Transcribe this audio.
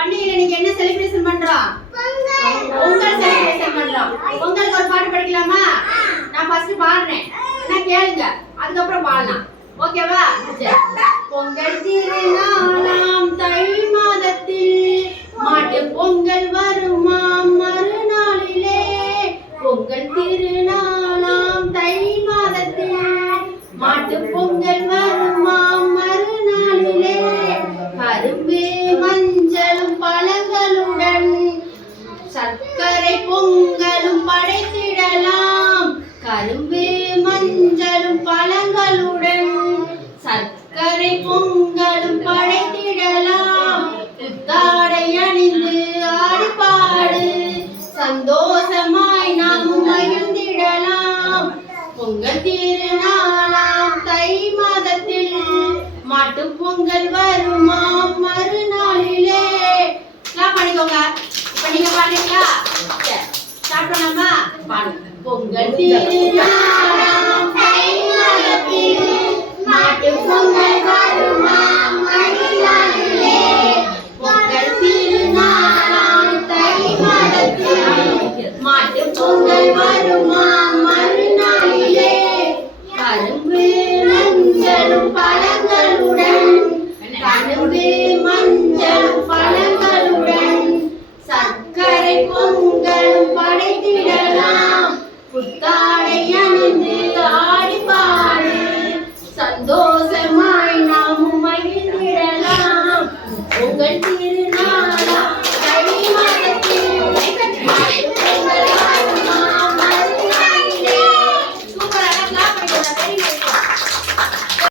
Celebration பண்றோம்? Pongal. Celebration பண்றோம். பொங்கலுக்கு ஒரு பாட்டு படிக்கலாமா? நான் ஃபர்ஸ்ட் பாடுறேன். நான் கேளுங்க. அதுக்கப்புறம் பாடலாம். ஓகேவா. பொங்கல் திருநாளாம் தை மாதத்தில் மாட்டு பொங்கல் வருமாம் மறுநாளிலே பொங்கல் திருநாளாம் தை மாதத்தில் மாட்டு பொங்கல் வருமாம் மறுநாளிலே கரும்பு மஞ்சளும் பழங்களுடன் சர்க்கரை பொங்கலும் படைத்திடலாம். கரும்பு மஞ்சளும் பழங்களுடன் சர்க்கரை பொங்கலும் படைத்திடலாம். புத்தாடை அணிந்து ஆடி சந்தோஷமாய் நாம் மகிழ்ந்திடலாம். பொங்கல் திருநாளாம் தை மாதத்தில் மாட்டுப் பொங்கல் வருமாம் மறுநாளிலே. எல்லாம் பண்ணிக்கோங்க. இப்ப நீங்க பாடுறீங்களா ஸ்டார்ட் பண்ணலாமா பாடுங்க பொங்கல்